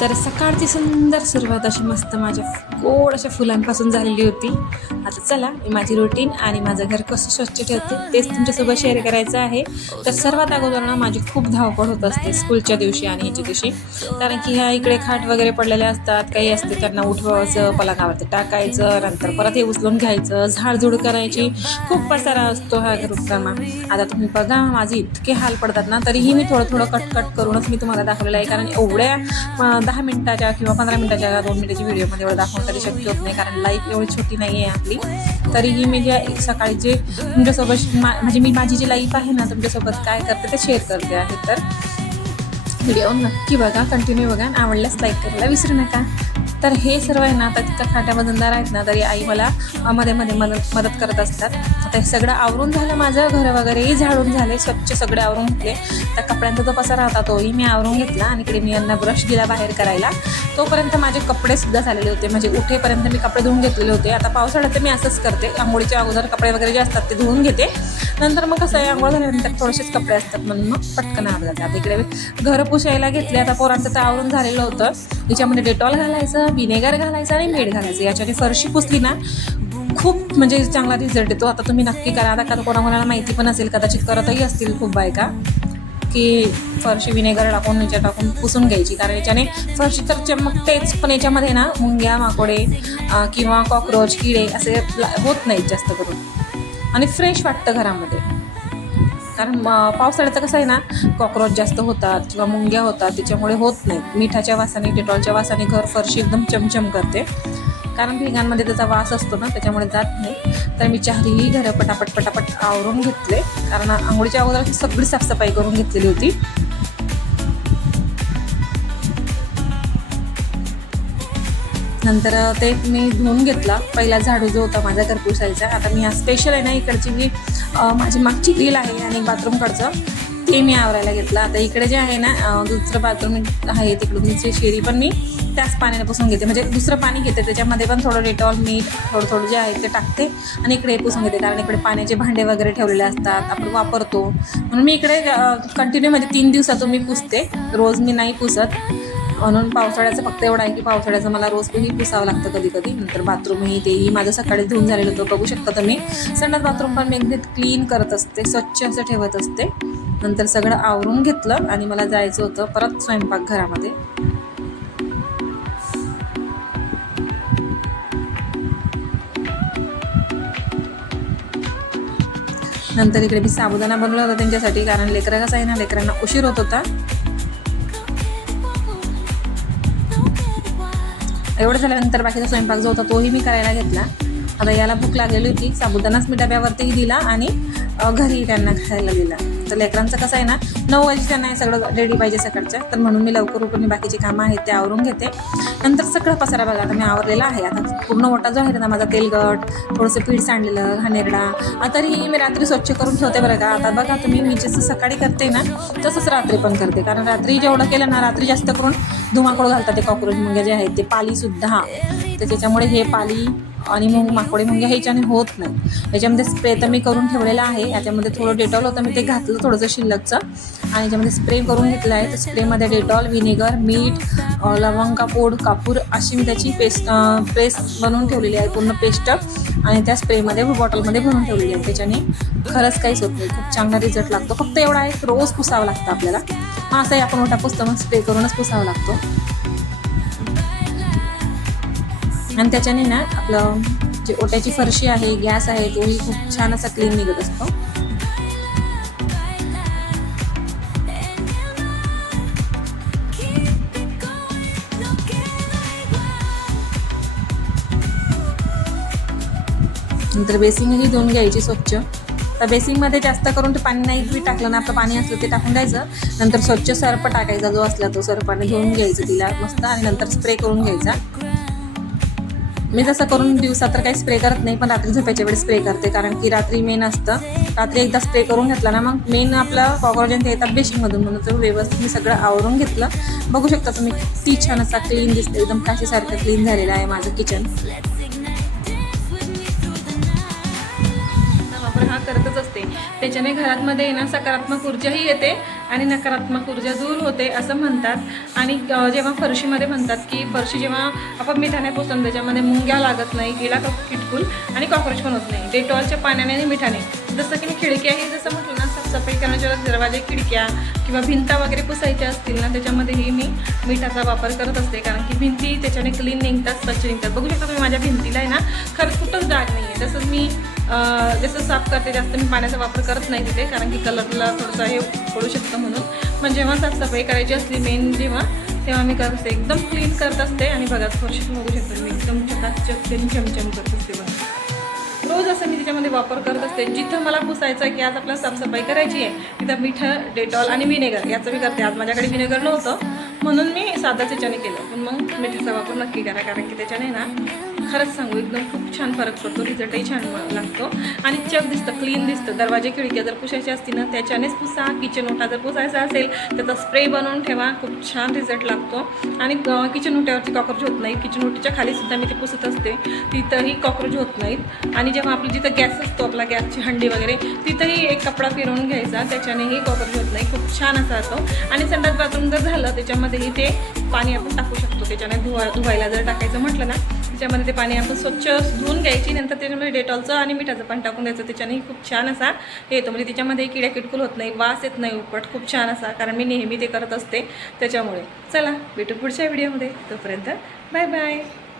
तर सकाळची सुंदर सुरुवात अशी मस्त माझ्या गोड अशा फुलांपासून झालेली होती. आता चला मी माझी रुटीन आणि माझं घर कसं स्वच्छ ठेवते तेच तुमच्यासोबत शेअर करायचं आहे. तर सर्वात अगोदर ना माझी खूप धावपळ होत असते स्कूलच्या दिवशी आणि ह्याच्या दिवशी, कारण की ह्या इकडे खाट वगैरे पडलेले असतात, काही असते त्यांना उठवायचं, पलंगावरती टाकायचं, नंतर परत हे उचलून घ्यायचं, झाडझूड करायची, खूप पसारा असतो हा घरकामा. आता तुम्ही बघा माझे इतके हाल पडतात ना, तरीही मी थोडं थोडं कट करूनच मी तुम्हाला दाखवलेलं आहे, कारण एवढ्या 10 मिनिटाच्या किंवा 15 मिनिटाच्या 2 मिनिटाची व्हिडिओमध्ये एवढं दाखवणं कधी शक्य होत नाही, कारण लाईफ एवढी छोटी नाही आहे आपली. तरीही मी जे सकाळी जे तुमच्यासोबत म्हणजे मी माझी जी लाईफ आहे ना तुमच्यासोबत काय करते ते शेअर करते आहे. तर व्हिडिओ नक्की बघा, कंटिन्यू बघा, आवडल्यास लाईक करायला विसरू नका. तर हे सर्व आहे ना आता तितका खाट्या वजनदार आहेत ना, तरी आई मला मध्ये मध्ये मदत करत असतात. आता हे सगळं आवरून झालं, माझं घर वगैरेही झाडून झाले, स्वच्छ सगळे आवरून घेतले. तर कपड्यांचा जो पसारा होता तोही मी आवरून घेतला आणि इकडे मी यांना ब्रश दिला बाहेर करायला. तोपर्यंत माझे कपडेसुद्धा झालेले होते, म्हणजे उठेपर्यंत मी कपडे धुवून घेतलेले होते. आता पावसाळ्यात मी असंच करते, आंघोळीच्या अगोदर कपडे वगैरे जे असतात ते धुवून घेते, नंतर मग कसं आहे आंघोळ झाल्यानंतर थोडेसेच कपडे असतात म्हणून मग पटकन आवडलं जातं. आता इकडे घर पुसायला घेतले. आता पोरांचं तर आवरून झालेलं होतं. याच्यामध्ये डेटॉल घालायचं, विनेगर घालायचं आणि मीठ घालायचं. याच्याने फरशी पुसली ना खूप म्हणजे चांगला रिझल्ट येतो. आता तुम्ही नक्की करा. आता का कोणाकोणाला माहिती पण असेल, कदाचित करतही असतील खूप बायका, की फरशी विनेगर टाकून याच्यात टाकून पुसून घ्यायची, कारण याच्याने फरशी तर चमकतेच, पण याच्यामध्ये ना मुंग्या माकोडे किंवा कॉक्रोच किडे असे होत नाहीत जास्त करून, आणि फ्रेश वाटतं घरामध्ये. कारण पावसाळ्याचं कसं आहे ना, कॉक्रोच जास्त होतात किंवा मुंग्या होतात, त्याच्यामुळे होत नाही. मिठाच्या वासाने, डेटॉलच्या वासाने घर फरशी एकदम चमचम करते, कारण भेगांमध्ये त्याचा वास असतो ना, त्याच्यामुळे जात नाही. तर मी चारही घरं पटापट आवरून घेतले, कारण आंघोळीच्या अगोदर सगळी साफसफाई करून घेतलेली होती. नंतर ते मी धुवून घेतला. पहिला झाडू जो होता माझा घर पुसायचा. आता मी हा स्पेशल आहे ना, इकडची जी माझी मागची ग्रिल आहे आणि बाथरूमकडचं ते मी आवरायला घेतलं. आता इकडे जे आहे ना दुसरं बाथरूम आहे, तिकडून शेरी पण मी त्याच पाण्याने पुसून घेते, म्हणजे दुसरं पाणी घेते, त्याच्यामध्ये पण थोडं डेटॉल मीठ थोडं जे आहे ते टाकते आणि इकडे पुसून घेते, कारण इकडे पाण्याचे भांडे वगैरे ठेवलेले असतात, आपण वापरतो, म्हणून मी इकडे कंटिन्यू म्हणजे 3 दिवसातून मी पुसते, रोज मी नाही पुसत. म्हणून पावसाळ्याचं फक्त एवढं आहे की पावसाळ्याचं मला रोजही पुसावं लागतं कधी कधी. नंतर बाथरूमही तेही माझं सकाळी धुवून झालेलं होतं, बघू शकता तुम्ही. संडास बाथरूम पण मी अगदी क्लीन करत असते, स्वच्छ असं ठेवत असते. नंतर सगळं आवरून घेतलं आणि मला जायचं होतं परत स्वयंपाकघरामध्ये. नंतर इकडे मी साबुदाणा बनवला होता त्यांच्यासाठी, कारण लेकरं कसं आहे ना, लेकरांना उशीर होत होता. एवढं झाल्यानंतर बाकीचा स्वयंपाक जो होता तोही मी करायला घेतला. आता याला भूक लागलेली होती, साबुदाणाच मी डब्यावरतीही दिला आणि घरी त्यांना खायला दिला. तर लेकरांचं कसं आहे ना, 9 वाजता त्यांना हे सगळं रेडी पाहिजे सकाळचं, तर म्हणून मी लवकर उठून बाकीची कामं आहेत ते आवरून घेते. नंतर सगळं पसारा बघा आता मी आवरलेला आहे. आता पूर्ण ओटा जो आहे ना माझा, तेलकट, थोडंसं पीठ सांडलेलं, घाणेरडा, तरीही मी रात्री स्वच्छ करून ठेवते बरं का. आता बघा तुम्ही, मी जसं सकाळी करते ना तसंच रात्री पण करते, कारण रात्री जेवढं केलं ना, रात्री जास्त करून धुमाकूळ घालतात ते कॉक्रोच मुंग्या जे आहेत ते, पालीसुद्धा. तर त्याच्यामुळे हे पाली आणि मग माकोडे मुंग्या ह्याच्याने होत नाही. याच्यामध्ये स्प्रे तर मी करून ठेवलेला आहे, याच्यामध्ये थोडं डेटॉल होतं, मी ते घातलं थोडंसं शिल्लकचं, आणि याच्यामध्ये स्प्रे करून घेतलं आहे. तर स्प्रेमध्ये डेटॉल, विनेगर, मीठ, लवंगा पूड, कापूर अशी मी त्याची पेस्ट बनवून ठेवलेली आहे, पूर्ण पेस्ट, आणि त्या स्प्रेमध्ये बॉटलमध्ये भरून ठेवलेली आहे. त्याच्याने खरंच काहीच होत नाही, खूप चांगला रिझल्ट लागतो. फक्त एवढा आहे रोज पुसावं लागतं आपल्याला. असंही आपण ओटा पुसतो मग स्प्रे करूनच पुसावं लागतो, आणि त्याच्याने ना आपलं जे ओट्याची फरशी आहे, गॅस आहे, तोही खूप छान असा क्लीन निघत असतो. नंतर बेसिंगही धुवून घ्यायची स्वच्छ. तर बेसिंगमध्ये जास्त करून ते पाणी नाही टाकलं ना, आपलं पाणी असलं ते टाकून द्यायचं. नंतर स्वच्छ सर्फ टाकायचा जो असला तो, सर्फाने धुवून घ्यायचं तिला मस्त, आणि नंतर स्प्रे करून घ्यायचा. मी जसं करून दिवसात तर काही स्प्रे करत नाही, पण रात्री झोपायच्या वेळेस स्प्रे करते, कारण की रात्री मेन असतं. रात्री एकदा स्प्रे करून घेतला ना, मग मेन आपलं कॉक्रोच ते येतात बेसिंगमधून, म्हणून तर व्यवस्थित मी सगळं आवरून घेतलं. बघू शकता तुम्ही किती छान असा क्लीन दिसतं, एकदम काशीसारखं क्लीन झालेलं आहे माझं किचन. हा करतच असते, त्याच्याने घरामध्ये ना सकारात्मक ऊर्जाही येते आणि नकारात्मक ऊर्जा दूर होते असं म्हणतात. आणि जेव्हा फरशीमध्ये म्हणतात की फरशी जेव्हा आपण मिठाने पुसतो त्याच्यामध्ये मुंग्या लागत नाही, किडा किटकूल आणि कॉक्रोच पण होत नाही डेटॉलच्या पाण्याने आणि मिठाने. जसं की मी खिडक्या हे जसं म्हटलं ना, साफसफाई करण्याच्या वेळेस दरवाजे, खिडक्या किंवा भिंता वगैरे पुसायच्या असतील ना, त्याच्यामध्येही मी मिठाचा वापर करत असते. कारण की भिंती त्याच्याने क्लीन निघतात, स्वच्छ निघतात. बघू शकता तुम्ही माझ्या भिंतीला आहे ना खरंच कुठंच डाग नाही आहे. तसंच मी जसं साफ करते जास्त मी पाण्याचा वापर करत नाही तिथे, कारण की कलरला थोडंसं हे पडू शकतं म्हणून. पण जेव्हा साफसफाई करायची असली मेन तेव्हा मी करत असते, एकदम क्लीन करत असते. आणि बघा फरशी बघू शकतो मी एकदम चकाचक चमचम करत असते बघा. रोज असं मी त्याच्यामध्ये वापर करत असते. जिथं मला पुसायचं आहे की आज आपल्याला साफसफाई करायची आहे तिथं मिठं, डेटॉल आणि विनेगर याचं मी करते. आज माझ्याकडे विनेगर नव्हतं म्हणून मी साधाच याच्याने केलं, पण मग मिठीचा वापर नक्की करा, कारण की त्याच्याने ना खरंच सांगू एकदम खूप छान फरक पडतो, रिझल्टही छान लागतो आणि चक दिसतं, क्लीन दिसतं. दरवाजे खिडक्या जर पुसायची असतील ना त्याच्यानेच पुसा. किचन ओटा जर पुसायचा असेल त्याचा स्प्रे बनवून ठेवा, खूप छान रिझल्ट लागतो. आणि किचन ओट्यावरती कॉक्रोच होत नाही. किचन ओटीच्या खालीसुद्धा मी ते पुसत असते, तिथंही कॉक्रोच होत नाहीत. आणि जेव्हा आपली जिथं गॅस असतो आपला गॅसची हंडी वगैरे तिथंही एक कपडा फिरवून घ्यायचा, त्याच्यानेही कॉक्रोच होत नाही, खूप छान असा होतो. आणि संडास बाथरूम जर झालं त्याच्यामध्येही ते पाणी आपण टाकू शकतो. त्याच्याने धुवायला जर टाकायचं म्हटलं ना त्याच्यामध्ये ते पाणी आपण स्वच्छ धुवून घ्यायची, नंतर त्याच्यामध्ये डेटॉलचं आणि मिठाचं पाणी टाकून द्यायचं. त्याच्यानेही खूप छान असा हे येतो, म्हणजे त्याच्यामध्ये किड्या किटकूल होत नाही, वास येत नाही उपट, खूप छान असा, कारण मी नेहमी ते करत असते त्याच्यामुळे. चला भेटू पुढच्या व्हिडिओमध्ये, तोपर्यंत बाय बाय.